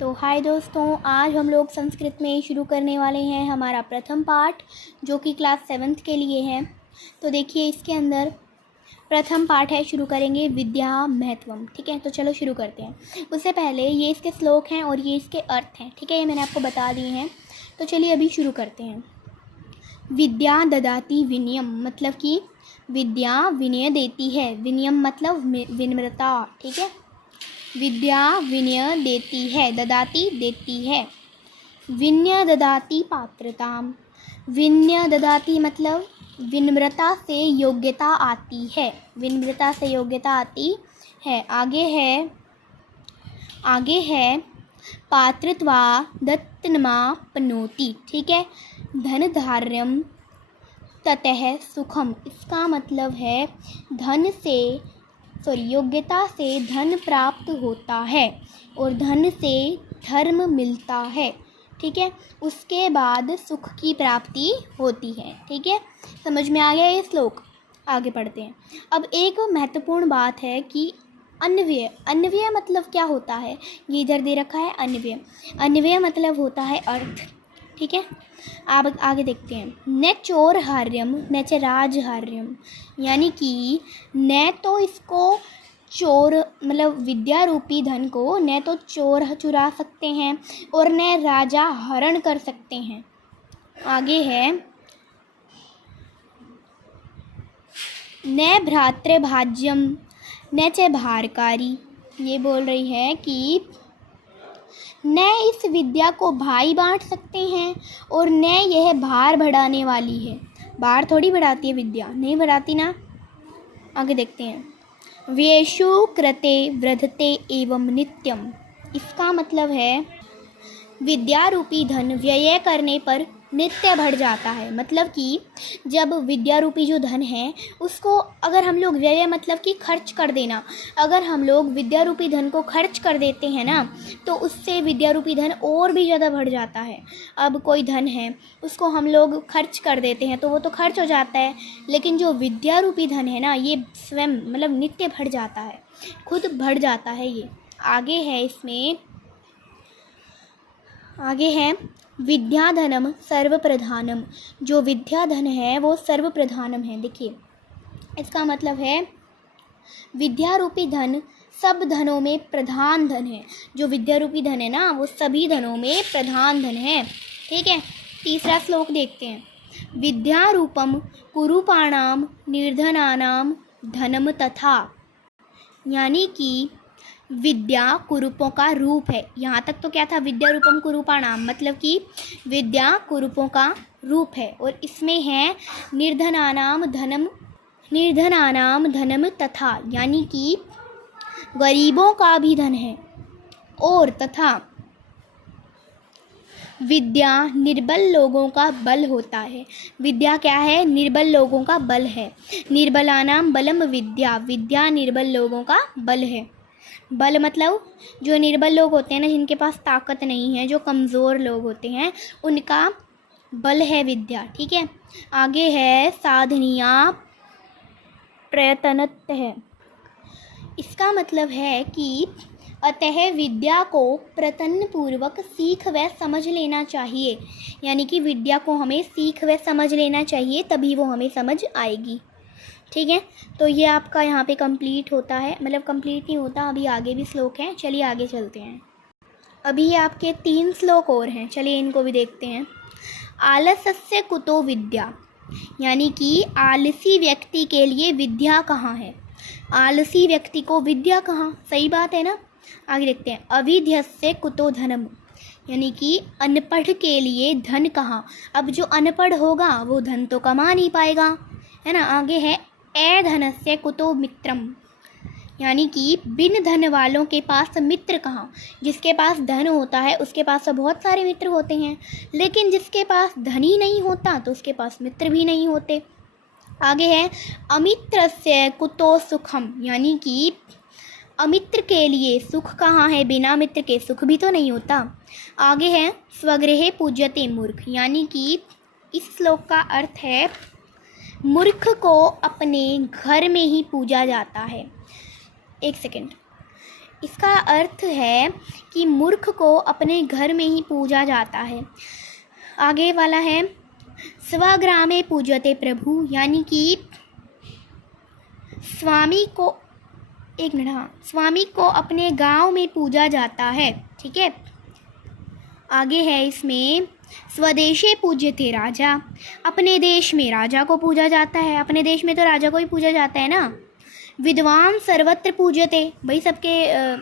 तो हाय दोस्तों, आज हम लोग संस्कृत में शुरू करने वाले हैं हमारा प्रथम पाठ, जो कि क्लास 7th के लिए है। तो देखिए, इसके अंदर प्रथम पाठ है, शुरू करेंगे विद्या महत्वम। ठीक है, तो चलो शुरू करते हैं। उससे पहले ये इसके श्लोक हैं और ये इसके अर्थ हैं। ठीक है, ये मैंने आपको बता दिए हैं। तो चलिए अभी शुरू करते हैं। विद्या ददाति विनयम, मतलब कि विद्या विनय देती है। विनयम मतलब विनम्रता। ठीक है, विद्या विनय देती है, ददाती देती है। विनय ददाती पात्रताम, विनय ददाती मतलब विनम्रता से योग्यता आती है। विनम्रता से योग्यता आती है। आगे है पात्रत्वा दत्तनमा पनोति। ठीक है, धनधार्यम ततः सुखम, इसका मतलब है योग्यता से धन प्राप्त होता है और धन से धर्म मिलता है। ठीक है, उसके बाद सुख की प्राप्ति होती है। ठीक है, समझ में आ गया ये श्लोक। आगे पढ़ते हैं। अब एक महत्वपूर्ण बात है कि अन्वय। अन्वय मतलब क्या होता है, ये इधर दे रखा है। अन्वय मतलब होता है अर्थ। ठीक है, आप आगे देखते हैं। न चोरहार्यम न च राजहार्यम, यानी कि न तो इसको चोर मतलब विद्या रूपी धन को न तो चोर चुरा सकते हैं और न राजा हरण कर सकते हैं। आगे है न भ्रातृभाज्यम न च भारकारी, ये बोल रही है कि न इस विद्या को भाई बांट सकते हैं और न यह भार बढ़ाने वाली है। भार थोड़ी बढ़ाती है विद्या, नहीं बढ़ाती ना। आगे देखते हैं। व्येषु कृते वृद्धते एवं नित्यम, इसका मतलब है विद्या रूपी धन व्यय करने पर नित्य बढ़ जाता है। मतलब कि जब विद्या रूपी जो धन है उसको अगर हम लोग व्यय मतलब कि खर्च कर देना, अगर हम लोग विद्या रूपी धन को खर्च कर देते हैं ना, तो उससे विद्या रूपी धन और भी ज़्यादा बढ़ जाता है। अब कोई धन है उसको हम लोग खर्च कर देते हैं तो वो तो खर्च हो जाता है, लेकिन जो विद्या रूपी धन है ना, ये स्वयं मतलब नित्य बढ़ जाता है, खुद बढ़ जाता है। ये आगे है विद्याधनम सर्वप्रधानम, जो विद्याधन है वो सर्वप्रधानम है। देखिए, इसका मतलब है विद्या रूपी धन सब धनों में प्रधान धन है। जो विद्या रूपी धन है ना, वो सभी धनों में प्रधान धन है। ठीक है, तीसरा श्लोक देखते हैं। विद्या रूपम कुरूपाणाम निर्धनानाम धनम तथा, यानी कि विद्या कुरूपों का रूप है। यहाँ तक तो क्या था, विद्या रूपम कुरूपाणाम मतलब कि विद्या कुरूपों का रूप है। और इसमें है निर्धनानाम धनम तथा, यानी कि गरीबों का भी धन है। और तथा विद्या निर्बल लोगों का बल होता है। विद्या क्या है, निर्बल लोगों का बल है। निर्बलानाम बलम विद्या, विद्या निर्बल लोगों का बल है। बल मतलब जो निर्बल लोग होते हैं ना, जिनके पास ताकत नहीं है, जो कमज़ोर लोग होते हैं, उनका बल है विद्या। ठीक है, आगे है साधनिया प्रयतनत है। इसका मतलब है कि अतः विद्या को प्रयत्न पूर्वक सीख व समझ लेना चाहिए, यानी कि विद्या को हमें सीख व समझ लेना चाहिए, तभी वो हमें समझ आएगी। ठीक है, तो ये आपका यहाँ पे कंप्लीट होता है, मतलब कंप्लीट नहीं होता, अभी आगे भी श्लोक हैं। चलिए आगे चलते हैं। अभी ये आपके 3 श्लोक और हैं, चलिए इनको भी देखते हैं। आलस्य कुतो विद्या, यानी कि आलसी व्यक्ति के लिए विद्या कहाँ है। आलसी व्यक्ति को विद्या कहाँ, सही बात है ना। आगे देखते हैं। अविध्यस्य कुतो धनम, यानी कि अनपढ़ के लिए धन कहाँ। अब जो अनपढ़ होगा वो धन तो कमा नहीं पाएगा, है ना। आगे है अधनस्य कुतो मित्रम, यानी कि बिन धन वालों के पास मित्र कहाँ। जिसके पास धन होता है उसके पास तो बहुत सारे मित्र होते हैं, लेकिन जिसके पास धन ही नहीं होता तो उसके पास मित्र भी नहीं होते। आगे है अमित्रस्य कुतो सुखम, यानी कि अमित्र के लिए सुख कहाँ है, बिना मित्र के सुख भी तो नहीं होता। आगे है स्वगृहे पूज्यते मूर्ख, यानी कि इस श्लोक का अर्थ है मूर्ख को अपने घर में ही पूजा जाता है। एक सेकेंड, इसका अर्थ है कि मूर्ख को अपने घर में ही पूजा जाता है। आगे वाला है स्वग्रामे पूजते प्रभु, यानी कि स्वामी को स्वामी को अपने गांव में पूजा जाता है। ठीक है, आगे है इसमें स्वदेशे पूज्यते राजा, अपने देश में राजा को पूजा जाता है। अपने देश में तो राजा को ही पूजा जाता है ना। विद्वान सर्वत्र पूज्यते, भाई सबके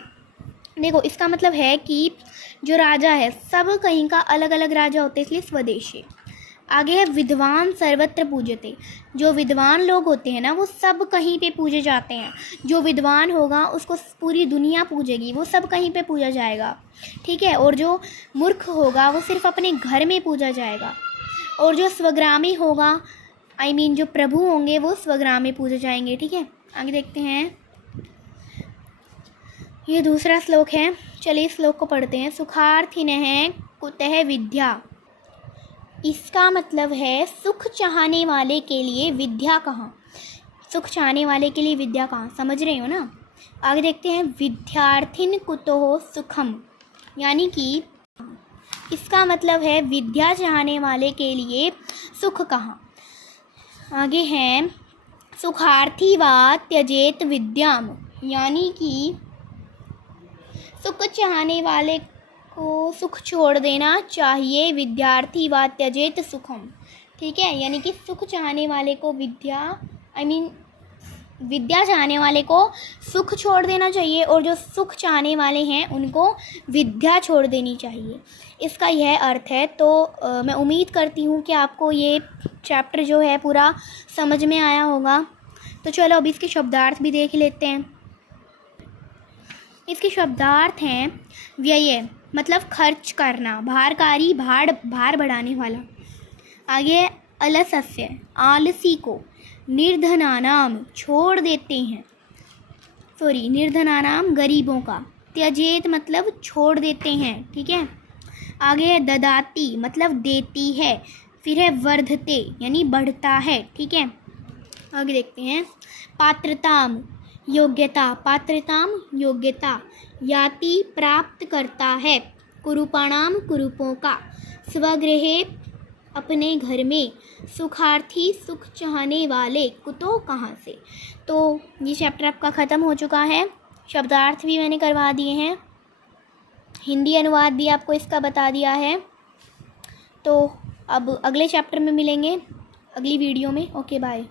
देखो इसका मतलब है कि जो राजा है सब कहीं का अलग अलग राजा होते हैं, इसलिए स्वदेशी। आगे है विद्वान सर्वत्र पूज्यते, जो विद्वान लोग होते हैं ना वो सब कहीं पे पूजे जाते हैं। जो विद्वान होगा उसको पूरी दुनिया पूजेगी, वो सब कहीं पे पूजा जाएगा। ठीक है, और जो मूर्ख होगा वो सिर्फ अपने घर में पूजा जाएगा। और जो स्वग्रामी होगा जो प्रभु होंगे वो स्वग्रामी पूजे जाएंगे। ठीक है, आगे देखते हैं, ये दूसरा श्लोक है। चलिए इस श्लोक को पढ़ते हैं। सुखार्थिनः कुतः विद्या, इसका मतलब है सुख चाहने वाले के लिए विद्या कहाँ। सुख चाहने वाले के लिए विद्या कहाँ, समझ रहे हो ना। आगे देखते हैं, विद्यार्थिन कुतो सुखम, यानी कि इसका मतलब है विद्या चाहने वाले के लिए सुख कहाँ। आगे है सुखार्थी वा त्यजेत विद्याम, यानी कि सुख चाहने वाले को सुख छोड़ देना चाहिए। विद्यार्थी वा त्यजेत सुखम। ठीक है, यानी कि सुख चाहने वाले को विद्या चाहने वाले को सुख छोड़ देना चाहिए, और जो सुख चाहने वाले हैं उनको विद्या छोड़ देनी चाहिए। इसका यह अर्थ है। तो मैं उम्मीद करती हूँ कि आपको ये चैप्टर जो है पूरा समझ में आया होगा। तो चलो अभी इसके शब्दार्थ भी देख लेते हैं। इसके शब्दार्थ हैं व्यय, मतलब खर्च करना, भारकारी, भार बढ़ाने वाला। आगे अलसस्य, आलसी को, निर्धनानाम, छोड़ देते हैं, निर्धनानाम, गरीबों का, त्यजेत मतलब छोड़ देते हैं। ठीक है, आगे है ददाती, मतलब देती है। फिर है वर्धते, यानी बढ़ता है। ठीक है, आगे देखते हैं, पात्रताम, योग्यता, पात्रताम योग्यता, याति प्राप्त करता है, कुरूपाणाम कुरूपों का, स्वगृहे अपने घर में, सुखार्थी सुख चाहने वाले, कुतो कहाँ से। तो ये चैप्टर आपका ख़त्म हो चुका है। शब्दार्थ भी मैंने करवा दिए हैं, हिंदी अनुवाद भी आपको इसका बता दिया है। तो अब अगले चैप्टर में मिलेंगे अगली वीडियो में। Okay bye.